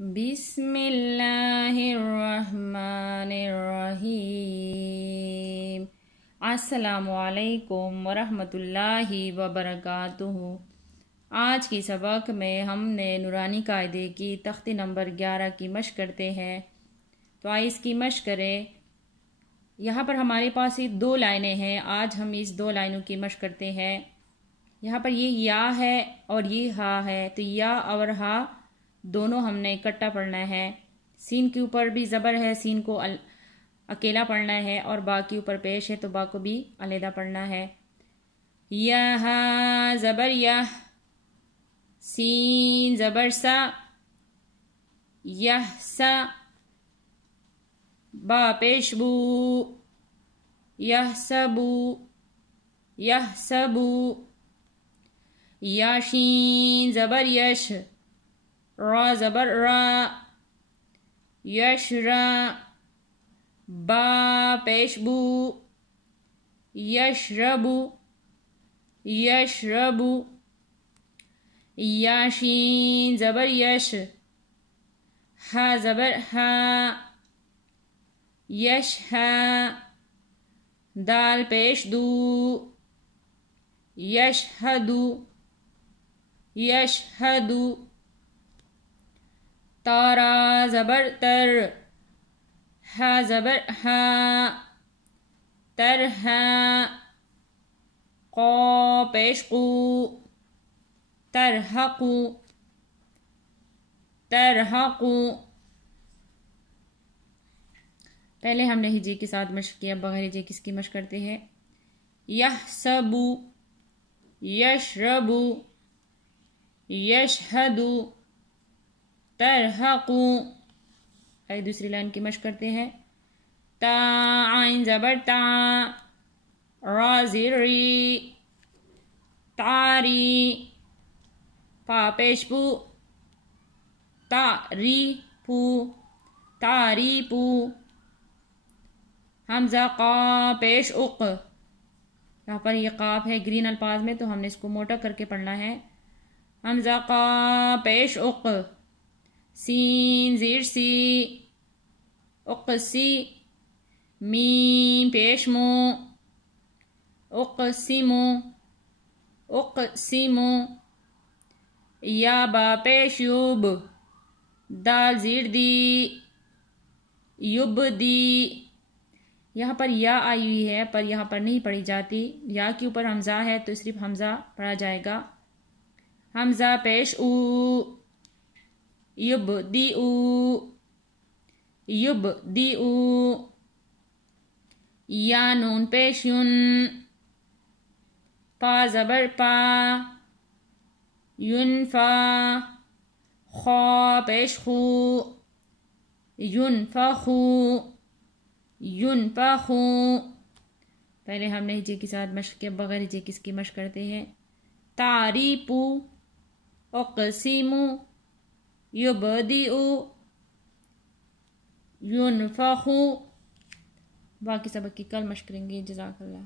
بسم اللہ الرحمن الرحیم۔ السلام علیکم ورحمۃ اللہ وبرکاتہ۔ آج کی سبق میں ہم نے نورانی قاعدے کی تختی نمبر 11 کی مشق کرتے ہیں، تو آئیے اس کی مشق کریں۔ یہاں پر ہمارے پاس یہ 2 لائنیں ہیں، آج ہم اس 2 لائنوں کی مشق کرتے ہیں۔ یہاں پر یہ یا ہے اور یہ ہا ہے، تو یا اور ہا دونوں ہم نے اکٹھا پڑھنا ہے۔ سین کے اوپر بھی زبر ہے، سین کو اکیلا پڑھنا ہے، اور با کے اوپر پیش ہے تو با کو بھی علیحدہ پڑھنا ہے۔ یا ہا زبر یا، سین زبر سا، یہ سا، با پیش بو، یہ سبو، یہ سبو۔ یا شین زبر یش، را زبر را، یشرا، با پیش بو، یشربو، یشربو۔ یا شین زبر یش، ہا زبر ہا، یشہا، دال پیش دو، یشہدو، یشہدو۔ تارا زبر تر، ہا زبر ہا، ترہا، قا پیش قو، ترہقو، ترہقو۔ پہلے ہم نے ہجے کے ساتھ مشق کیا، بغیر ہجے کس کی مشق کرتے ہیں۔ یحسبو، یشربو، یشہدو، ترہقو۔ دوسری لائن کی مشق کرتے ہیں۔ تا عین زبر تا، را زیر ری، تاری، پا پیش پو، تعریفو، تعریفو۔ حمزہ قا پیش اق، یہاں پر یہ قاف ہے گرین الفاظ میں تو ہم نے اس کو موٹا کر کے پڑھنا ہے۔ حمزہ قا پیش اق، سین زیر سی، اقسی، میم پیش مو، اقسمو، اقسمو۔ یا با پیش یوب، دال زیر دی، یبدی۔ یہاں پر یا آئی ہوئی ہے پر یہاں پر نہیں پڑھی جاتی، یا کے اوپر حمزہ ہے تو صرف حمزہ پڑھا جائے گا۔ حمزہ پیش او، یبدیئو، یبدیئو۔ یا نون پیش یون، پا زبر پا، ینفا، خا پیش خو، ینفخو، ینفخو۔ پہلے ہم نے ہجے کے ساتھ مشق کیا، بغیر ہجے کس کی مشق کرتے ہیں۔ تعریفو، اقسمو، یبدیئو، ینفخو۔ باقی سبق کی کل مشق کریں گے۔ جزاک اللہ۔